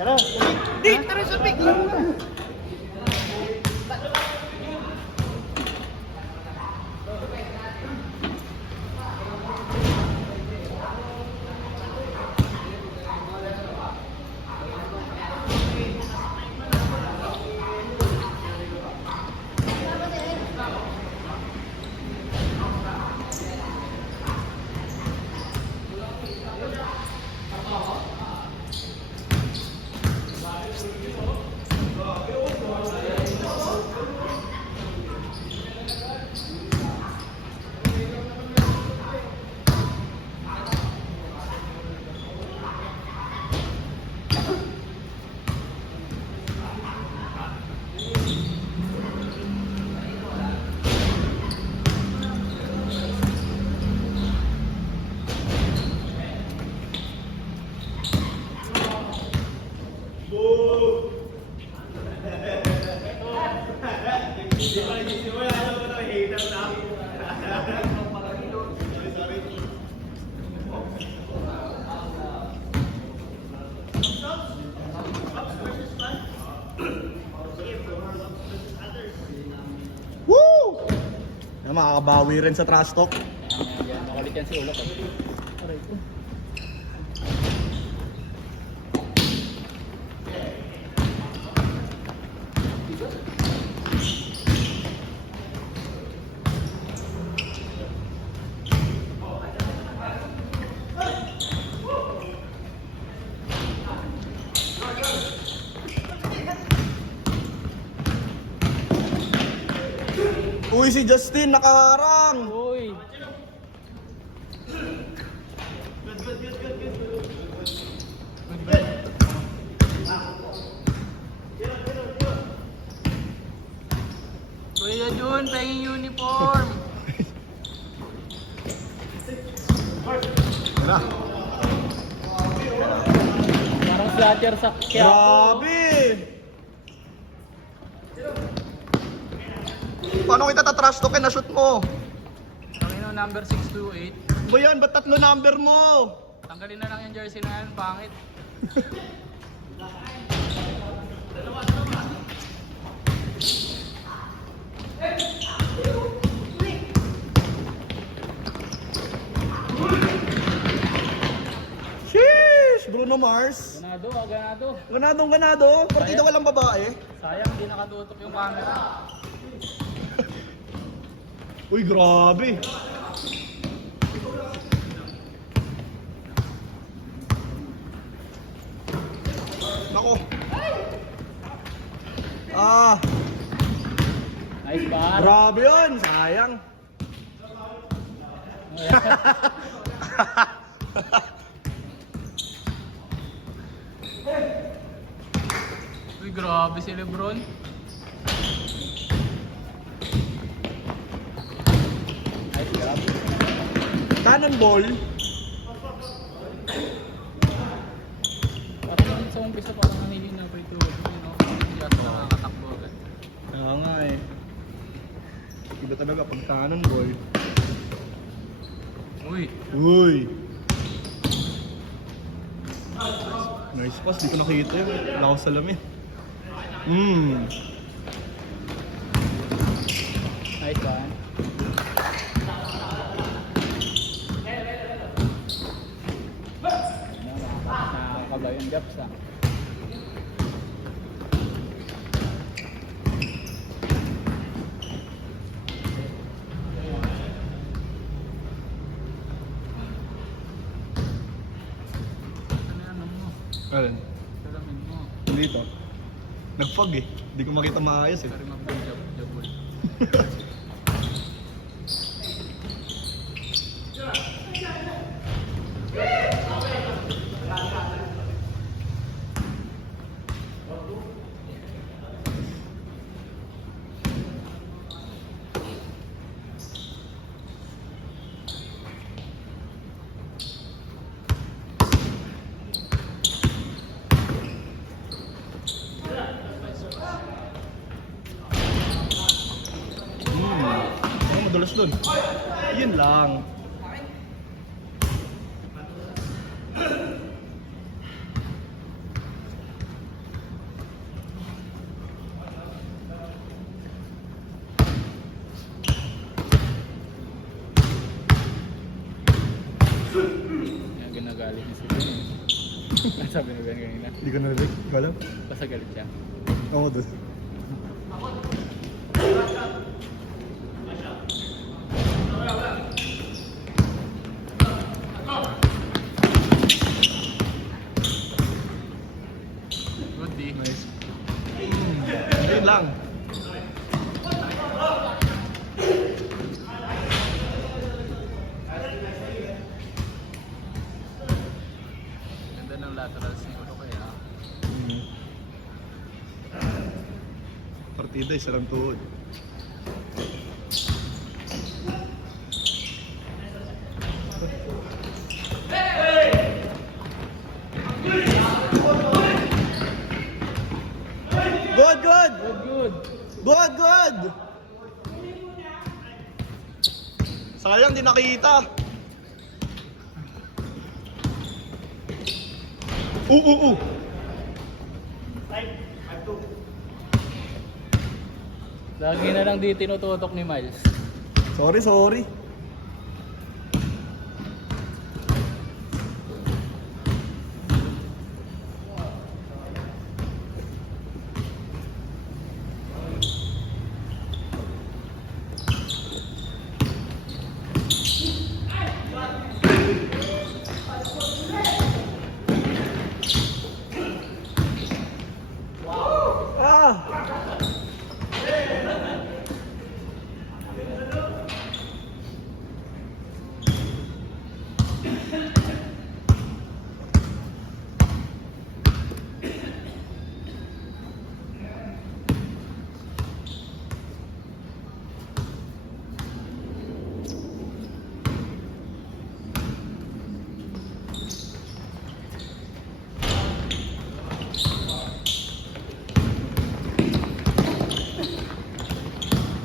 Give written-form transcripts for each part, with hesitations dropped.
Tara. Di, tara sa pick. Woo! Na makakabawi rin sa trash talk. Makalit yan si Ulok. Uy, si Justin nakaharang. Uy. Kuya Jun, pahinging uniform. Tara. Parang slatter sa Quiapo. Grabe! Paano kita tatrash talkin na shoot mo? Ang number 628. Ba yan? Ba't tatlo number mo? Tanggalin na lang yung jersey na yan, pangit. Sheesh! Bruno Mars. Ganado, ganado. Ganadong ganado. Partida walang babae. Sayang, hindi nakatutok yung camera. Uy, grabe. Nako. Ah, Nice bar. grabe yun. Sayang. Uy, grabe si Lebron. Nice grab. Cannonball. Parang sa umpisa parang nanilin na free throw. Hindi ata nakakatakbo agad. Kaya nga eh. Iba talaga pag cannonball. Uy, Uy. Nice pass, di ko nakita yun. Wala akong salamin. nice one. Nakakabla yung gaps ah. Ano yan mo? Alin? Salamin mo. Dito. Nag-fog eh. Di ko makita maayos eh. Sorry, mag-jabol. Madulas dun. Yun lang. Busy ko eh. Sabi na ganyan kanina. Hindi ko narinig. Hindi ko alam. Basta galit siya. Oo, doon. Good D. Nice. Ayun lang. Ganda ng laterals ni Ulo kaya. Partida, isa lang tuhod. Good, good! Good, good. Good, good! Sayang, di nakita. Oo. Lagi na lang di tinututok ni Miles. Sorry. Ah!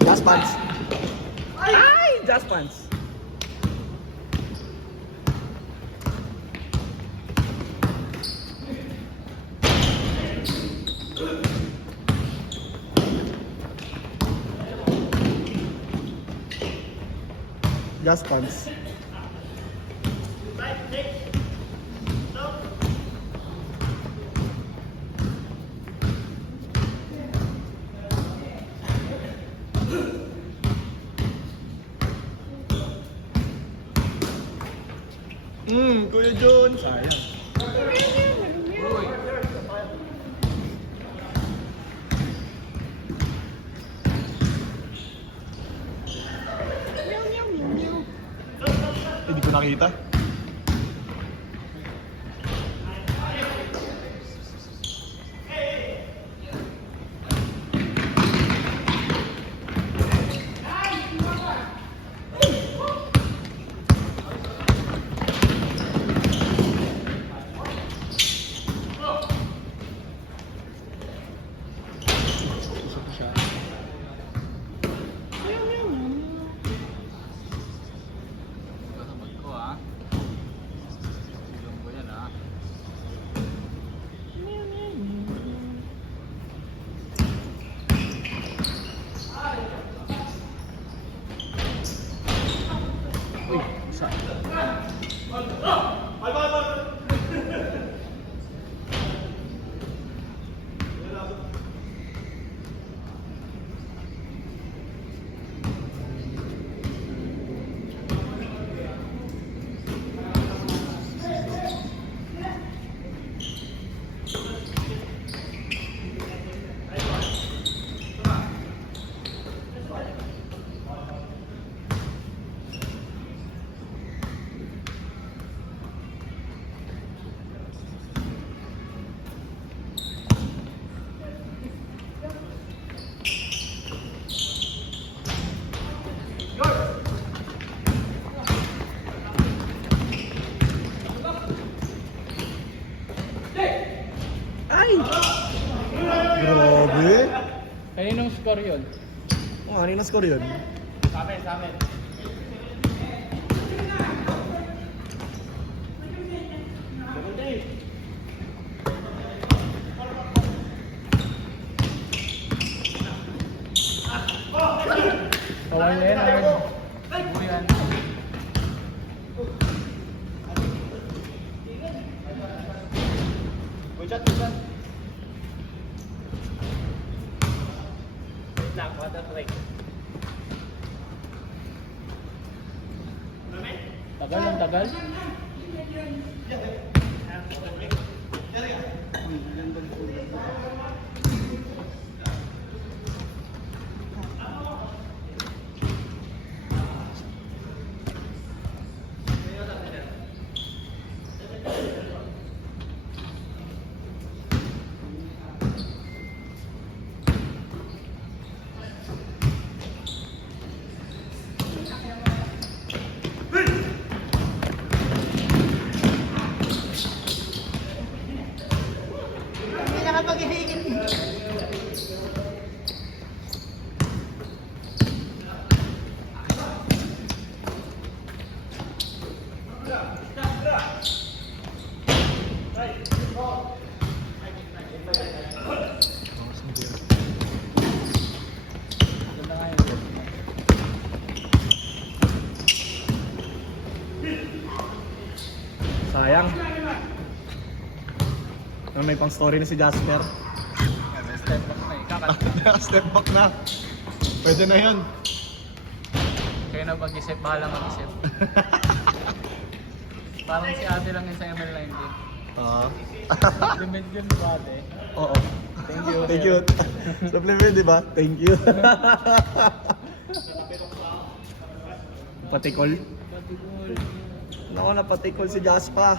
Just pants. Ay! Just pants. Just pants. Kuya John. Sayang. Uy! Hindi ko nakita. Gusto ko siya. Kasabag ko ah. Silang ko yan ah. Uy, isa. Ay! Grabe! Kaninong score yun? Oh, ano yung score yun? Sa amin. Kawal na yan, Arn. Ibo yan. Good shot, good shot. Wait lang, water break. Tagal lang, tagal. Ganda nga yun. Sayang. May pang story na si Jasper. Step back na eh. Kakat. Step back na. Pwede na yun. Kayo na mag-isip, bahala mag-isip. Parang si ate lang yun sa ML19. Oo. Supplement yun ba ate? Oo. Thank you. Thank you. Supplement, di ba? Thank you. Patikol. Patikol. Ano ko na patikol si Jaspa.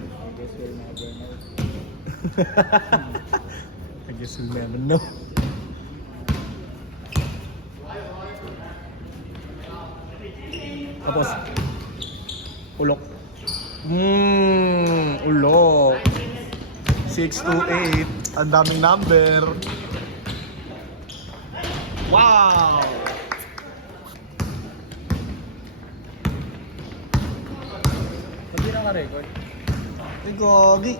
I guess we'll never know. I guess we'll never know. Tapos, ulok. Ulok. 628. Ang daming number. Wow! Pag di ka record Ay, gogi.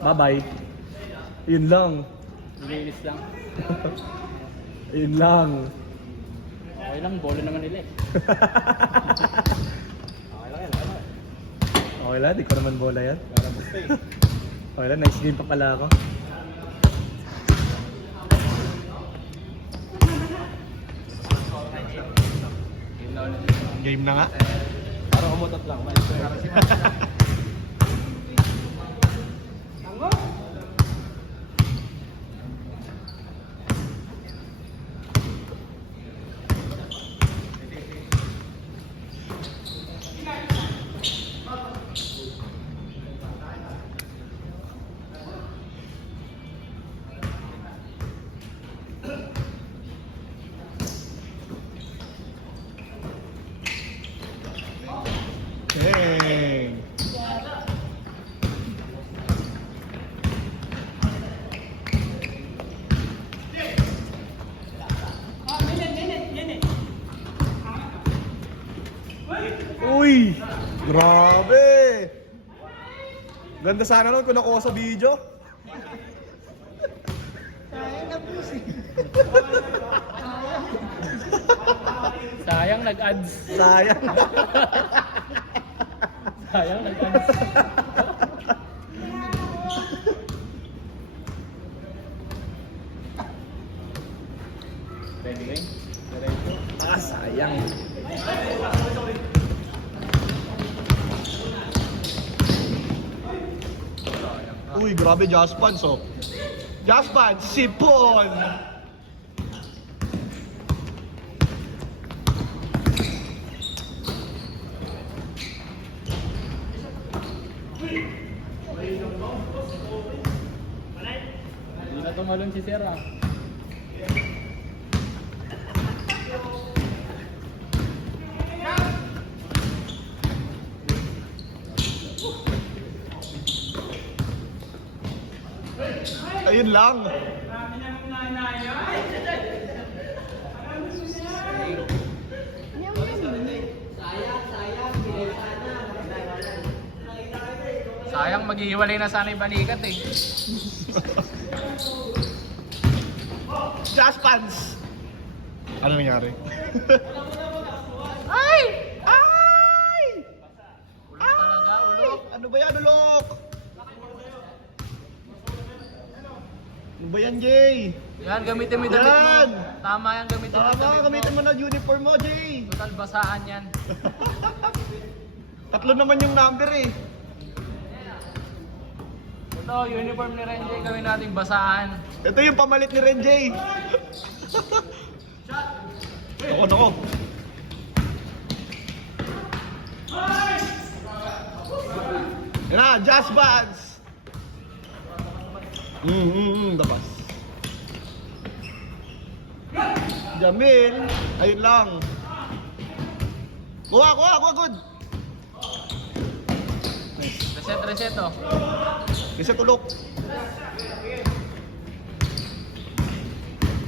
Bye-bye. Yun lang. Linis lang. Yun lang. Okay lang, bolo naman nila eh. Okay lang, di ko naman bola yan. Okay lang, nice game pa pala ako. Game na ulit. Game na nga. Parang umutot lang. Parang si Hey. Uy! Grabe! Ganda sana nun kung nakuha sa video. sayang nag-ads. Sayang. Sayang nag-ads. Ready game? Diretso. Sayang. Uy, grabe Jaspan, so. Jaspan, sipon! Hindi na tumalon si Sir ah. Ayun lang. maghihiwalay na sana yung balikat eh. Jazz pants! Ano nangyari? Ay! Ay! Ulok talaga, ulok. Ano ba yan, ulok? Ano ba yan, Jay? Yan, gamitin mo yung damit mo. Yan! Tama yan, gamitin mo yung Tama, damit gamitin mo na uniform mo, Jay! Total basaan yan. Tatlo naman yung number eh. Ito, uniform ni Renjay, gawin natin basaan. Ito yung pamalit ni Renjay. Nako. Yan na, jazz bands. Dabas. Jamil, ayun lang. Kuha, good. Reset oh. Isa tulok.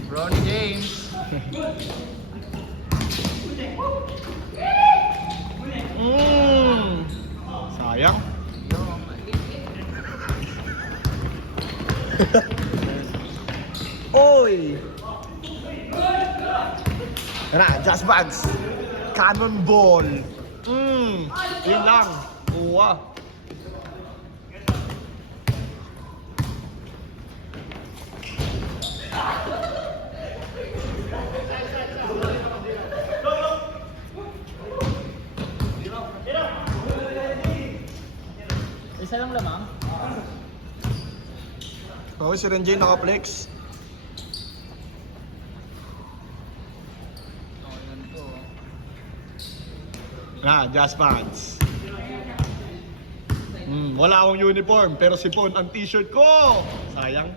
Bronny James. Sayang. Oy! Yan na, jazz bands. Cannonball. Yun lang. Kuha. Isa lang lamang. Okay, si Renjay naka-flex. Jazz pants. Wala akong uniform, pero sipon ang t-shirt ko. Sayang.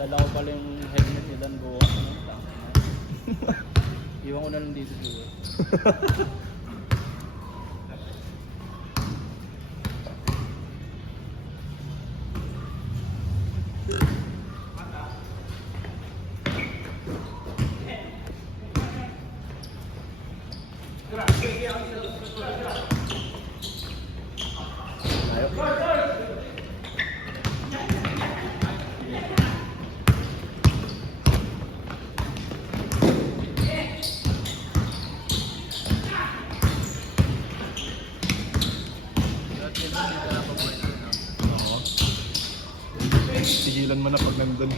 Dala ko pala yung helmet ni Dan bukas. Iwan ko na lang dito siguro. Tigilan mo na pag nandun.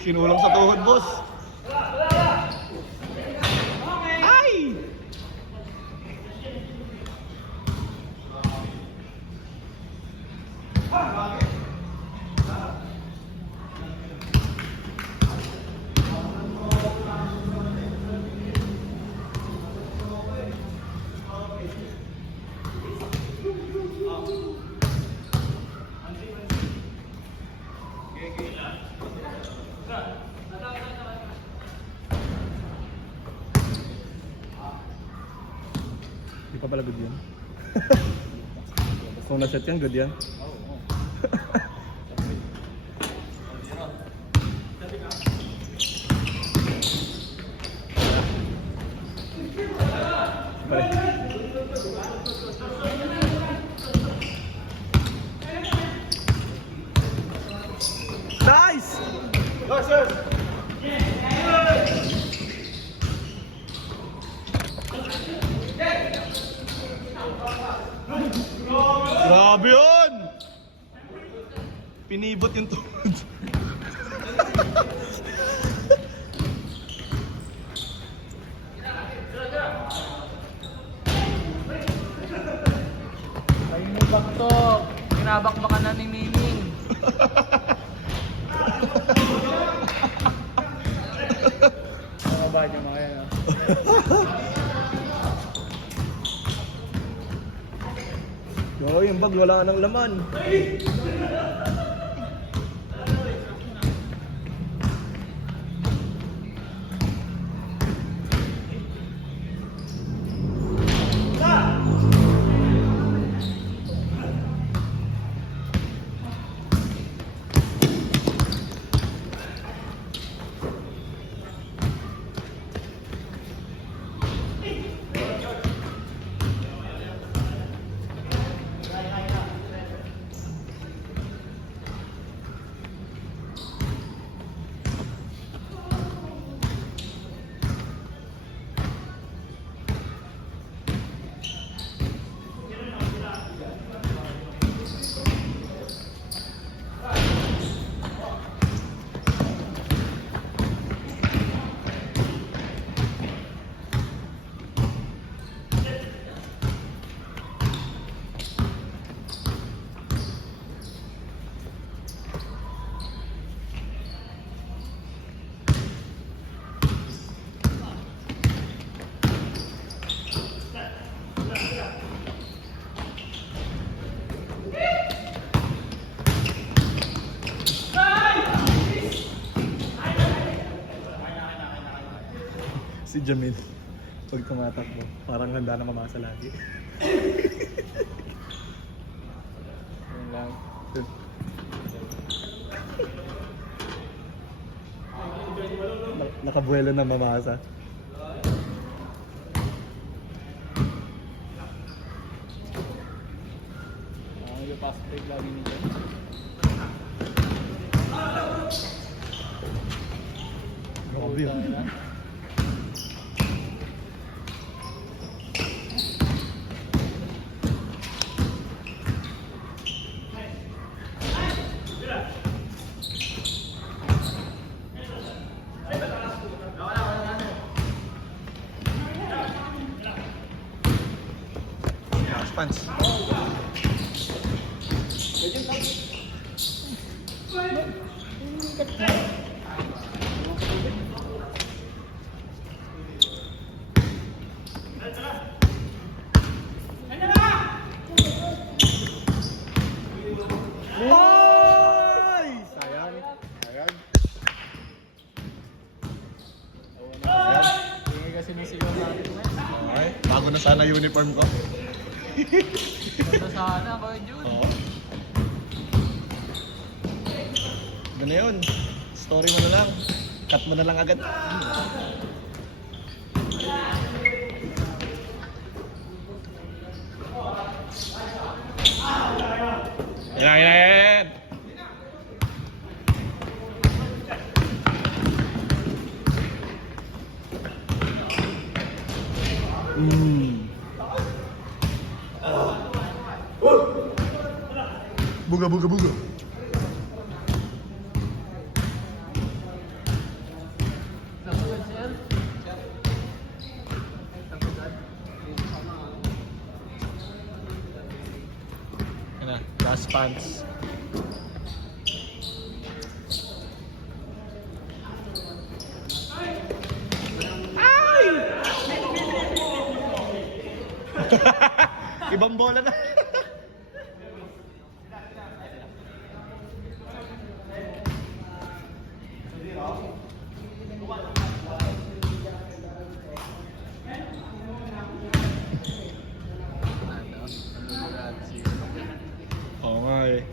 Sinulang sa tuhod, boss. Ay! Di pa pala good yan. Kung na-set yan, good yan. Nice! Go, sir! Grabe yun! Pinibot yung tuhod. Ayun yung bakto. Kinabakbakan na ni Miming. Mga ba niyo mga yan? Yo, yung bag wala nang laman. Si Jamil, pag tumatakbo, parang handa na mamasa lagi. Yun lang. Nakabuelo na mamasa. Yung pass break lagi nito. Grabe yun. Pants. Oy! Sayang. Sayang. Hindi kasi nasigaw natin guys. Okay. Bago na sana uniform ko. Ganda sana ko Jun. Oo. Gano'n yun. Story mo na lang. Cut mo na lang agad. Yan. Buga. Sabugan siya. Sabugan. Yan na. Last pants. Ibang bola na. Oo nga eh.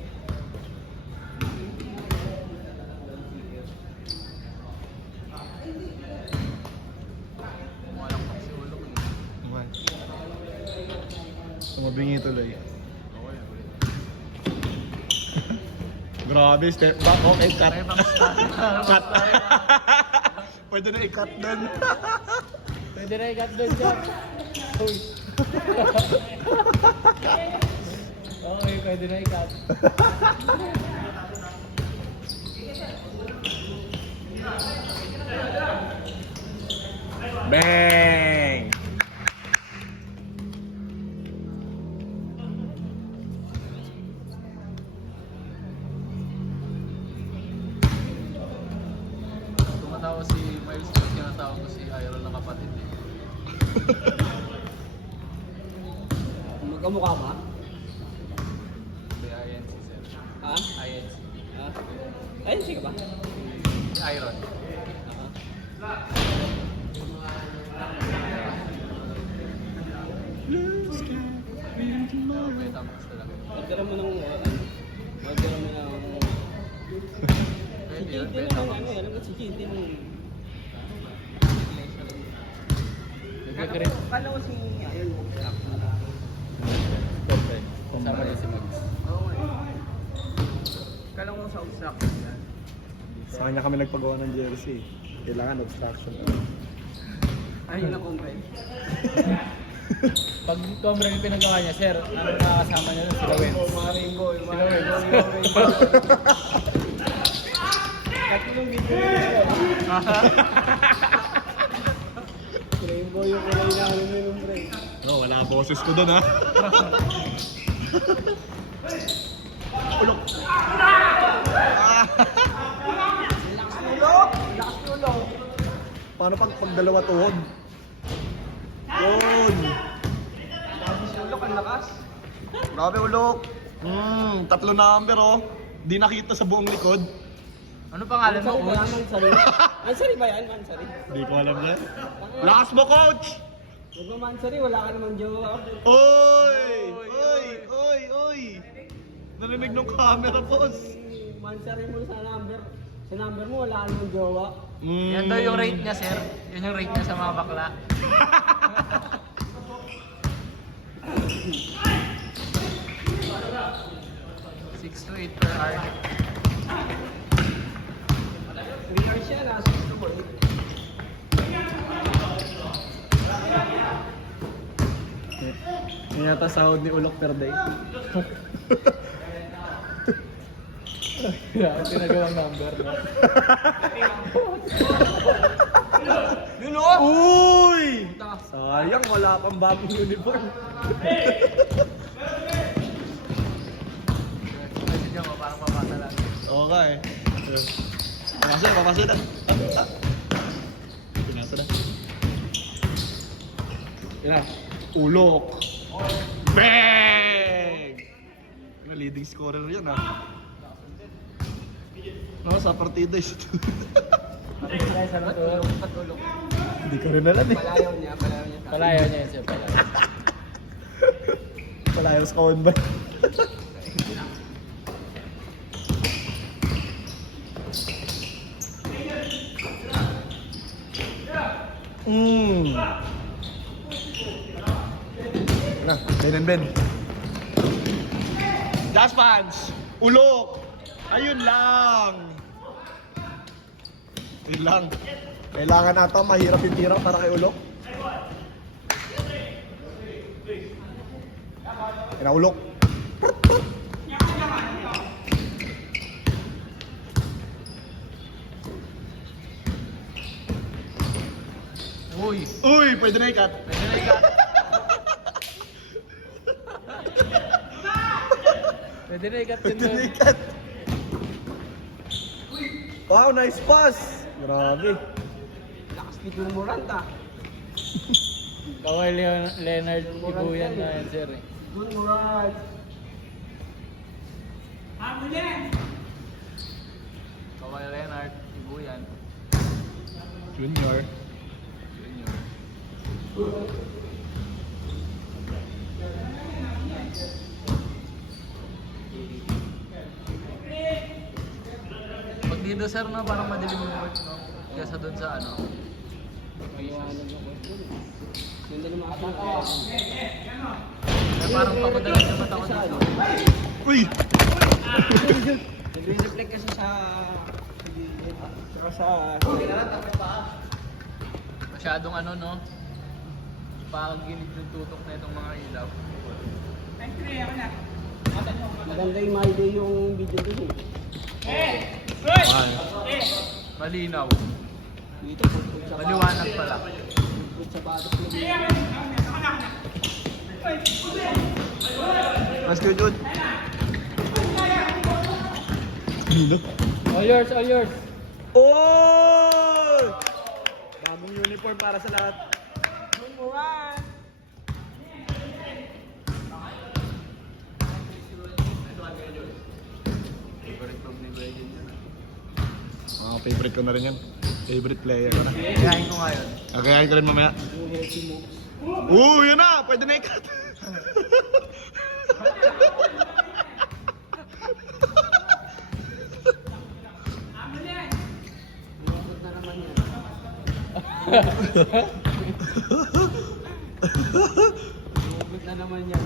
Tumabingi tuloy. Grabe, step back. Okay, cut. Cut. Pwede na i-cut doon. Pwede na ikat doon dyan. Uy. Okay, pwede na ikat. Bang! Tumatawa si Miles, tinatawag ko si Iron na kapatid eh. Magkamukha ba? Si INC sir. Ha? INC. Ha? Ayun, sige ba? Si Iron. Betamax talaga. Orderan mo ng orderan mo ng Pwede yun, chicken mo ng Betamax. ano, alam ko si chicken mo. Nagkakaroon. Kala ko si ayun. Okay. Sama niya si Max. Oo nga. Kala ko sa obstruction yan. Sa kanya kami nagpagawa ng jersey. Kailangan obstruction. Ayun na kong friend. Pag Tomra yung pinagawa niya, sir, ano nakasama niya nun? Sila Wentz. Marimbo, Sila Wentz. Tatlong video nila. Rainbow yung kulay na ano nyo yung friend. No, wala boses ko doon ha. Ulok. Lakas tulo. Paano pag dalawa tuhod? Yun. Lakas tulo, ang lakas. Grabe ulok. Tatlo number oh. Di nakita sa buong likod. Ano pangalan mo, Mansari ba yan? coach? Mansari? Mansari ba yan? Mansari? Hindi ko alam yan. Lakas mo, coach! Huwag mo Mansari, wala ka naman jowa. Oy! Oy! Narinig ng camera, boss. Mansari mo sa number. Sa number mo, wala ka naman jowa. Yan daw yung rate niya, sir. Yan yung rate niya sa mga bakla. Six to 8 per hour. 3 hours yan, nasa 6 to 8. Yan yata sahod ni Ulok per day. Yeah, pinagawang number, no? Yun o! Uy! Sayang, wala pang bagong uniform. Kasi dyan mo, parang papata lang. Okay. Papasok na. Pinasa na. Yan na. Ulok. Bang! Leading scorer yan No, sa partida is Patulog. Hindi ko rin alam Palayaw niya. Palayaw niya yun, sir. Palayaw. Palayaw sa kawan ba? Na, Ben and Ben. Last punch! Ulok! Ayun lang! Ayun lang. Kailangan ata mahirap yung tira para kay Ulok. Ayun na, Ulok. Uy! Uy! Pwede na ikat. Pwede na ikat. Pwede na ikat yun, Pwede na sir. ikat. Wow, nice pass! Grabe. Lakas ni Gumuranta. Kaway Leonard Ibuyan na yan, sir. Gumurant. Kaway Leonard Ibuyan. Junior. Junior. Pag dito, sir, no, parang madilim yung court, no? Kesa dun sa ano. Yun din naman ako. Eh, parang papadalan yung mata ko dito. Uy! Nagre-reflect kasi sa... Saka sa... Masyadong ano, no? Pag-ginig yung tutok na itong mga ilaw. Maganda yung my day yung video dun eh. Malinaw. Dito, putput sa Maliwanag pala. Putput sa batok na dito. Mas good, Jude. Nino? All yours, all yours. Oh! Bagong uniform para sa lahat. Gumurant! Favorite move ni Bregin yun. Favorite ko na rin yan. Favorite player ko na. Gayahin ko ngayon. Agayahin ko rin mamaya. Yung healthy moves. Yun na! Pwede na ikat! Umabot na naman yan. Umabot na naman yan.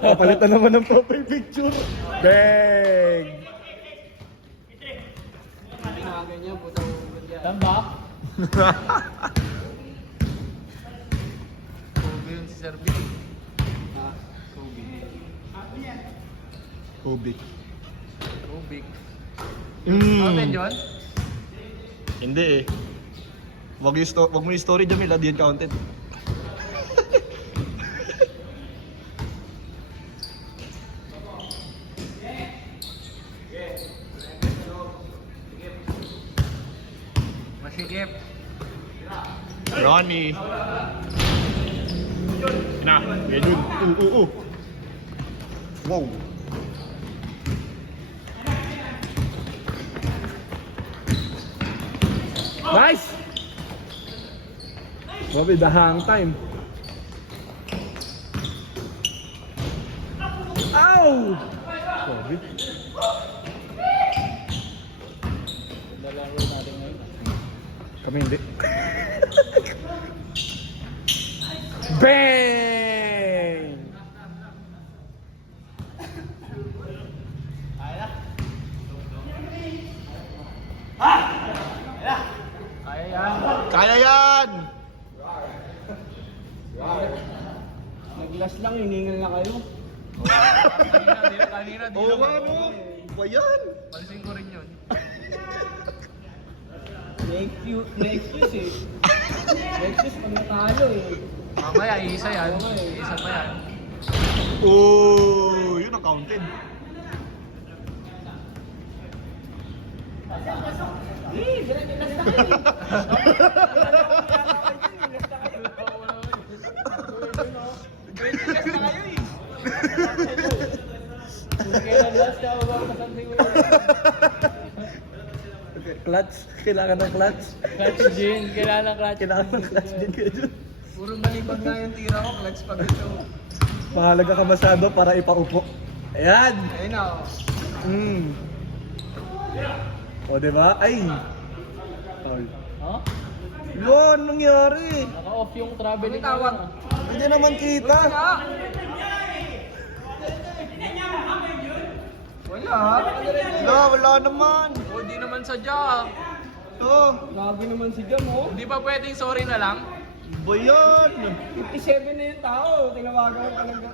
Papalitan naman ng profile picture. Bang! Hindi mga ganyan, putang umabot yan. Tambak. Kobe yun si Sir B. Ha? Kobe. Kubik. Kobe. Mm. Open yun? Hindi eh. Wag mo yung story, Jamil. Di yan counted. Masikip. Ronnie. Na, medun. Wow. Nice! Bobby, the hang time. Ow! Bobby. Lalaro natin ngayon. Kami hindi. Bang! Kaya yan. Kaya yan! Nag-last lang, hiningal na kayo. Kanina, di Oo naman. nga no! Ba yan? Pansin ko rin yun. Next eh. Next pag natalo eh. Mamaya, isa yan. Isa pa yan. Oh, yun ang counted. Eh, last na kayo. Last na kayo eh. Kailan last ka ba ba something mo? Clutch. Kailangan ng clutch. Clutch din. Kailangan clutch. Kailangan ng clutch din kayo dyan. Puro malibag nga yung tira ko, clutch pag ito. Mahalaga ka masyado para ipaupo. Ayan! Ayun na oh. O, diba? Ay! Foul. Ha? Yun, nangyari? Naka-off yung traveling. Tawag. Hindi naman kita. Wala. Wala naman. O, di naman sadya. Ito. Grabe naman si Jam oh. Hindi pa pwedeng sorry na lang? Ba yan? 57 na yung tao, tinawagan ko talaga.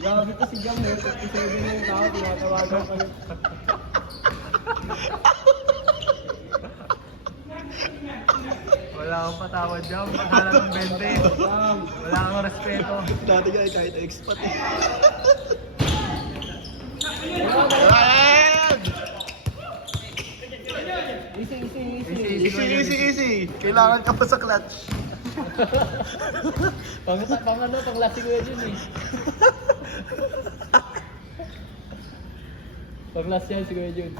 Grabe to si Jam eh, 57 na yung tao, tinatawagan ko talaga. Wala akong patawad dyan. Pahala ng 20. Jam, Wala akong respeto. Dati nga kahit expat eh. Ayan! Easy. Kailangan ka pa sa clutch. Pang klase ko yun eh. Pang klase yan si Kuya Jun.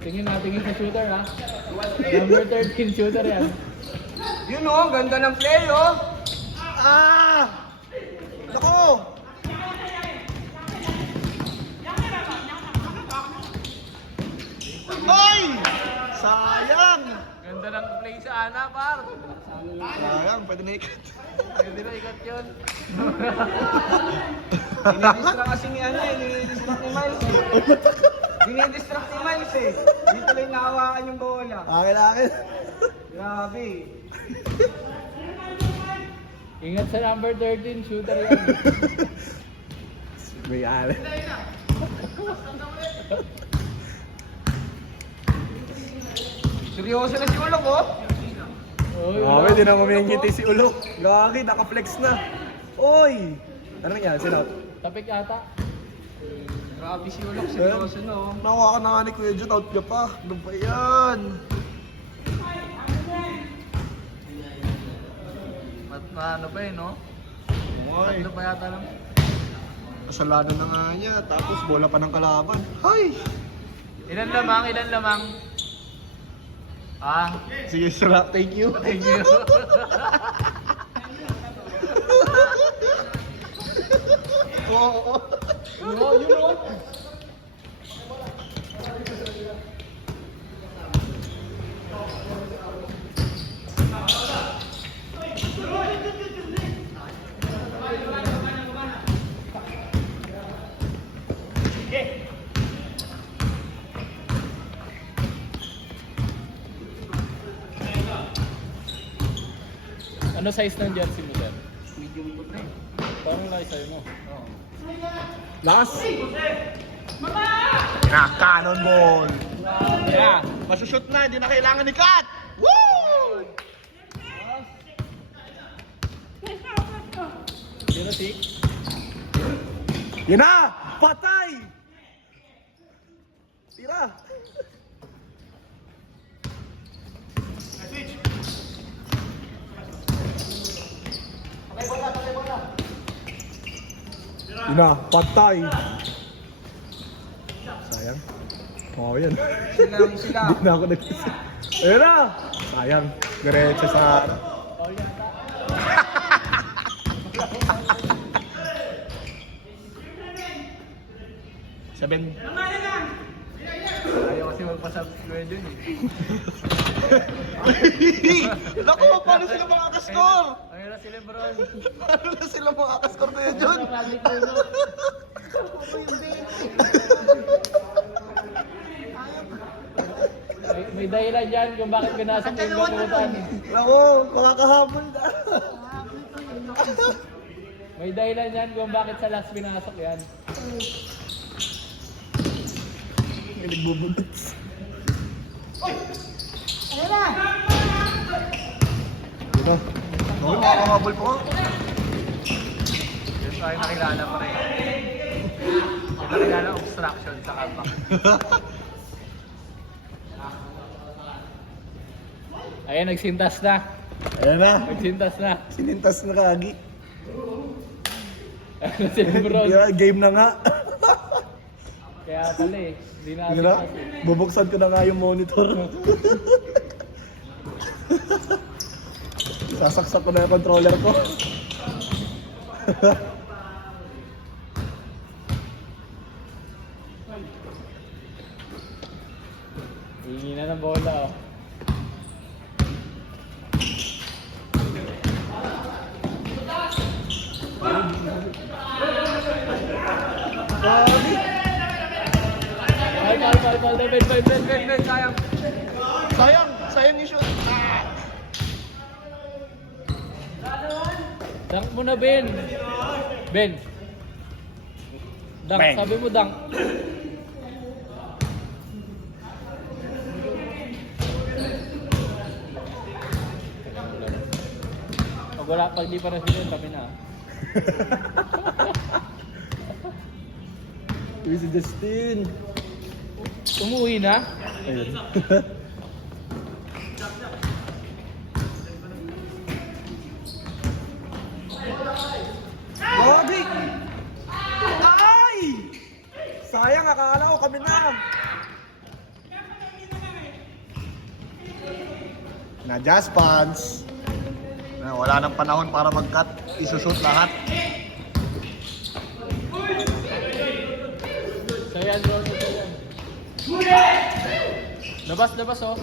Tingin sa shooter ha. Number 13 shooter yan. Yun oh, ganda ng play oh. Ah! Nako! Ay! Sayang! Ganda ng play sa Ana, par. Sayang, pwede na ikat. Pwede na ikat yun. Dinidistract kasi ni ano eh, dinidistract ni Miles eh. Dinidistract ni Miles eh. Dito lang nahawakan yung bola. Akin. Grabe. Ingat sa number 13 shooter yan. May ale. Seryoso na si Ulok oh. Grabe, di na mamingiti si Ulo. Gagi, naka-flex na. Oy! Ano nangyari? Sino? Tapik ata. Grabe si Ulok, seryoso na oh. Nakuha ka na nga ni Kuya Jun, out ka pa. Ano ba yan? Ano pa eh, no? Ay, Tatlo pa yata lang. kasalanan na nga niya. Tapos bola pa ng kalaban. Hay! Ilan lamang? Ah, Sige, sarap. Thank you. thank you. Oo. Yun oh. Ano size ng jersey mo, sir? Medium ko pre. Parang lang sa'yo mo. Oo. Last. Cannonball. Yeah. Masushoot na. Hindi na kailangan ni Kat. Woo! 06? Yun na! Patay! Tira! Yun na, patay! Sayang. Oo, yan. Sila. Hindi na ako nag-isip. Ayun na! Sayang. Diretso sa harap. Paul yata. Sabihin. Ayaw kasi magpasubscribe dun eh. Naku, paano sila makakascore? Ayun na si Lebron. Paano na sila makakascore na yun, John? Magic Puno. May dahilan dyan kung bakit pinasok yung bakutan. Naku, makakahabol na. May dahilan dyan kung bakit sa last pinasok yan. May nagbubunot. Diba? Oo, makakahabol po. Yun tayo nakilala pa rin. Nakilala obstruction sa kalpak. Ayan, nagsintas na. Ayan na. Nagsintas na. Sinintas na kagi. Ayan na si Lebron. Yeah, game na nga. Kaya pala eh. Hindi na Sige na, asin kasi. bubuksan ko na nga yung monitor. Sasaksak ko na yung controller ko. Hingi na ng bola oh. Bal, Ben, sayang. Sayang yung shoot. Dunk mo na, Ben. Ben. Dunk, Bang. sabi mo dunk. Pag di pa na sila, kami na. Uy, si Justin. Umuwi na? Ayun. Gogi! Ay! Sayang, akala ko kami na. Na jazz pants. Na wala nang panahon para mag-cut. Isushoot lahat. Sayan, bro. Sayan. Labas, oh.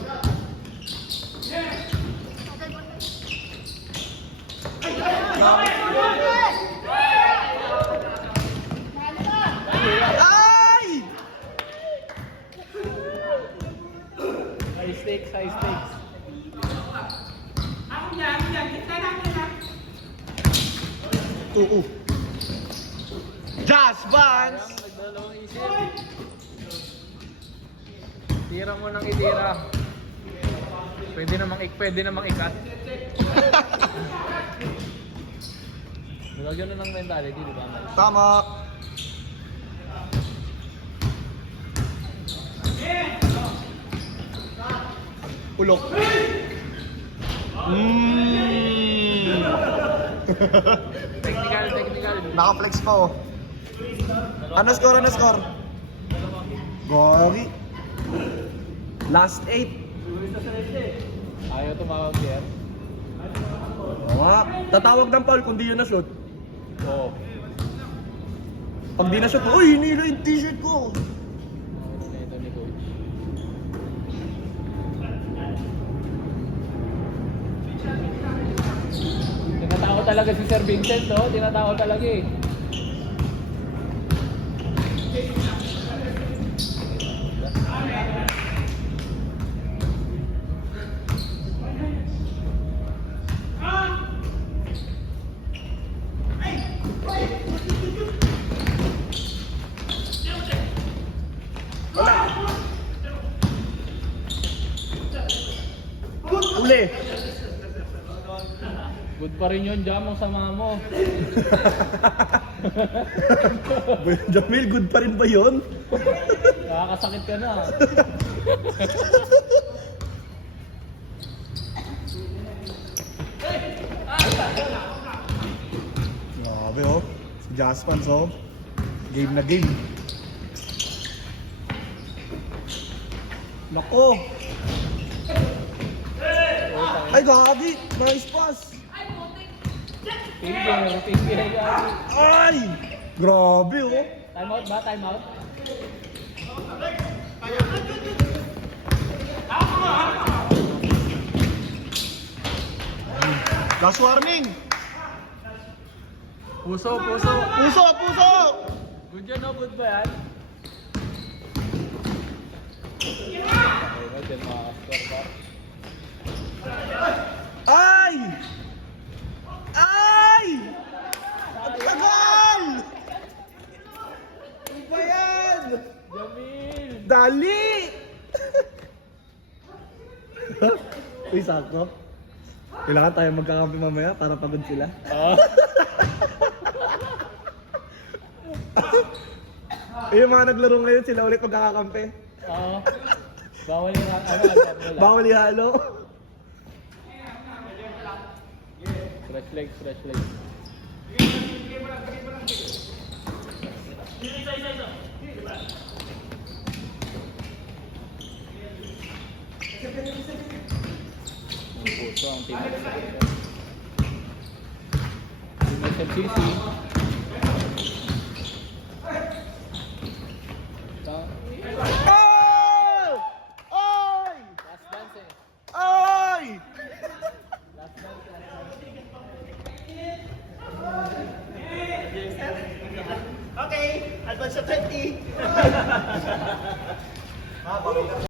Ay! High stakes. Jazz bands! Nagdalawang isip. Tira mo nang itira. Pwede namang ikat. Nilagyan na ng mentality, di ba? Tama! Ulok. Technical. Naka-flex pa oh. Ano score? Gogi. Last 8. Ayaw tumawag yan. Tatawag ng foul kung di yun na-shoot. Oo. Pag di na-shoot, uy, hinila yung t-shirt ko. Ito ni coach. Tinatao talaga si Sir Vincent, no? Tinatao talaga eh. Uli. Good pa rin yun, Jam, ang sama mo. Jamil, good pa rin ba yun? Nakakasakit ka na. Grabe oh. Si Jaspans oh. Game na game. Nako! Ay, gagi! Nice pass! Tigil. Ay! Grabe, oh! Time out ba? Time out? Last warning! Puso. Puso! Good yan, no? Good ba yan? Okay na, dyan makakascore ba? Ay! Ay! Ang tagal! Ano ba yan? Jamil! Dali! Uy, sakto. Kailangan tayo magkakampi mamaya para pagod sila. Yung mga naglaro ngayon, sila ulit magkakakampi. Oo. Bawal yung Bawal ihalo. Fresh legs, fresh legs. Ang puso ang team sa Team SMCC. Oh! Oy! Last dance eh. Oy! Last dance. Okay, advance sa 20.